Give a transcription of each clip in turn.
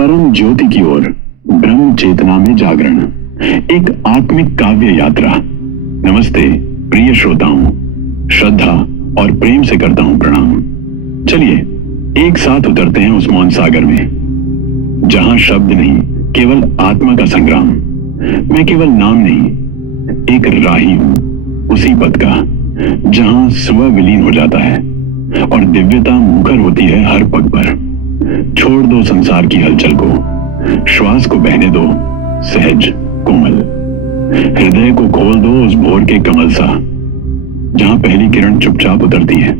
परम ज्योति की ओर ब्रह्म चेतना में जागरण, एक आत्मिक काव्य यात्रा। नमस्ते प्रिय श्रोताओं, श्रद्धा और प्रेम से करता हूं प्रणाम। चलिए एक साथ उतरते हैं उस मौन सागर में, जहां शब्द नहीं केवल आत्मा का संग्राम। मैं केवल नाम नहीं, एक राही हूं उसी पद का, जहां स्व विलीन हो जाता है और दिव्यता मुखर होती है हर पग पर। छोड़ दो संसार की हलचल को, श्वास को बहने दो सहज कोमल। हृदय को खोल दो उस भोर के कमल सा, जहां पहली किरण चुपचाप उतरती है।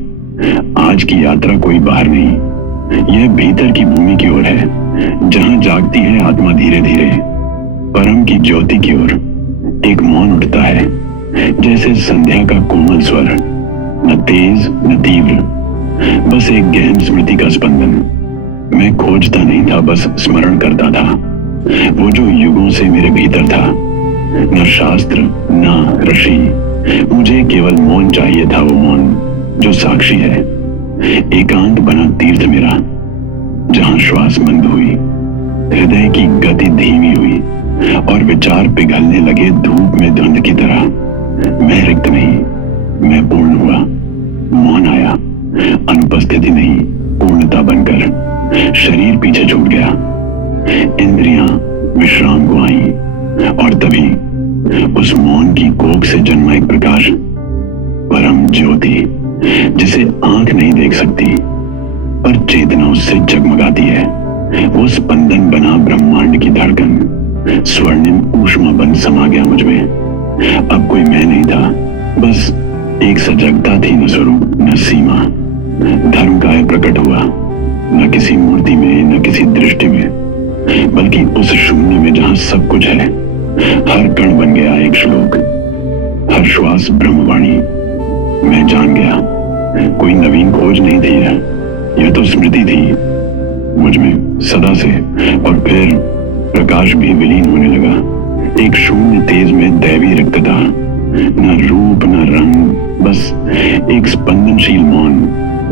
आज की यात्रा कोई बाहर नहीं, यह भीतर की भूमि की ओर है, जहां जागती है आत्मा धीरे धीरे परम की ज्योति की ओर। एक मौन उठता है, जैसे संध्या का कोमल स्वर, न तेज न तीव्र, बस एक गहन स्मृति का स्पंदन। मैं खोजता नहीं था, बस स्मरण करता था वो जो युगों से मेरे भीतर था। न शास्त्र न ऋषि, मुझे केवल मौन चाहिए था, वो मौन जो साक्षी है। एकांत बना तीर्थ मेरा, जहां श्वास मंद हुई, हृदय की गति धीमी हुई और विचार पिघलने लगे धूप में धुंध की तरह। मैं रिक्त नहीं, मैं पूर्ण हुआ। मौन आया, अनुपस्थिति नहीं पूर्णता बनकर। शरीर पीछे छूट गया, इंद्रियां विश्राम को आईं और तभी उस मौन की कोख से जन्मा एक प्रकाश, परम ज्योति, जिसे आंख नहीं देख सकती पर चेतना उससे जगमगाती है। वो स्पंदन बना ब्रह्मांड की धड़कन, स्वर्णिम ऊष्मा बन समा गया मुझ में। अब कोई मैं नहीं था, बस एक सजगता थी, न स्वरूप न सीमा। धर्म काय प्रकट हुआ, न किसी मूर्ति में न किसी दृष्टि में, बल्कि उस शून्य में जहां सब कुछ है। हर कण बन गया एक श्लोक, हर श्वास ब्रह्मवाणी। मैं जान गया, कोई नवीन खोज नहीं थी यह तो स्मृति थी मुझ में सदा से। और फिर प्रकाश भी विलीन होने लगा, एक शून्य तेज में दैवी रिक्तता, न रूप न रंग, बस एक स्पंदनशील मौन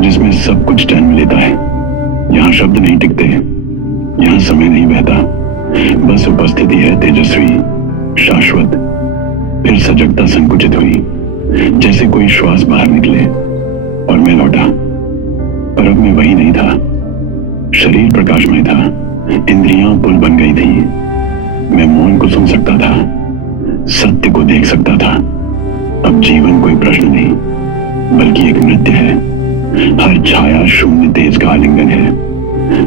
जिसमें सब कुछ जन्म लेता है। यहाँ शब्द नहीं टिकते, यहाँ समय नहीं बहता, बस उपस्थिति है तेजस्वी शाश्वत। फिर सजगता संकुचित हुई, जैसे कोई श्वास बाहर निकले और मैं लौटा। पर अब मैं वही नहीं था। शरीर प्रकाशमय था, इंद्रियां पुल बन गई थी। मैं मौन को सुन सकता था, सत्य को देख सकता था। अब जीवन कोई प्रश्न नहीं, बल्कि एक नृत्य है। हर छाया शून्य तेज का आलिंगन है,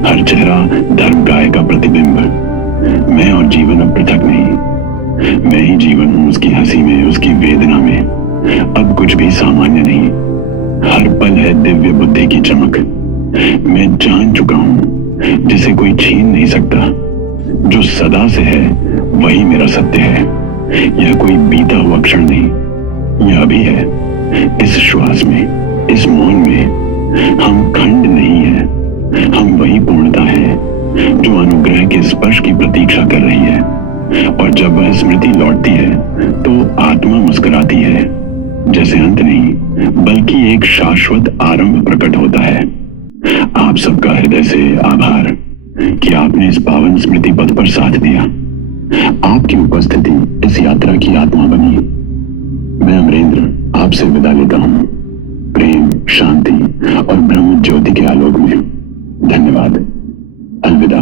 हर चेहरा धर्म काय का प्रतिबिंब। मैं और जीवन अब पृथक नहीं, मैं ही जीवन हूं उसकी हंसी में, उसकी वेदना में। अब कुछ भी सामान्य नहीं, हर पल है दिव्य बुद्धि की चमक। मैं जान चुका हूं जिसे कोई छीन नहीं सकता, जो सदा से है वही मेरा सत्य है। यह कोई बीता हुआ क्षण नहीं, यह अभी है, इस श्वास में, इस मौन में। हम खंड नहीं है, हम वही पूर्णता है जो अनुग्रह के स्पर्श की प्रतीक्षा कर रही है। और जब वह स्मृति लौटती है तो आत्मा मुस्कुराती है, जैसे अंत नहीं बल्कि एक शाश्वत आरंभ प्रकट होता है। आप सबका हृदय से आभार कि आपने इस पावन स्मृति पथ पर साथ दिया। आपकी उपस्थिति इस यात्रा की आत्मा बनी। मैं अमरेंद्र आपसे विदा लेता हूं, प्रेम, शांति और ब्रह्म ज्योति के आलोक में। धन्यवाद। अलविदा।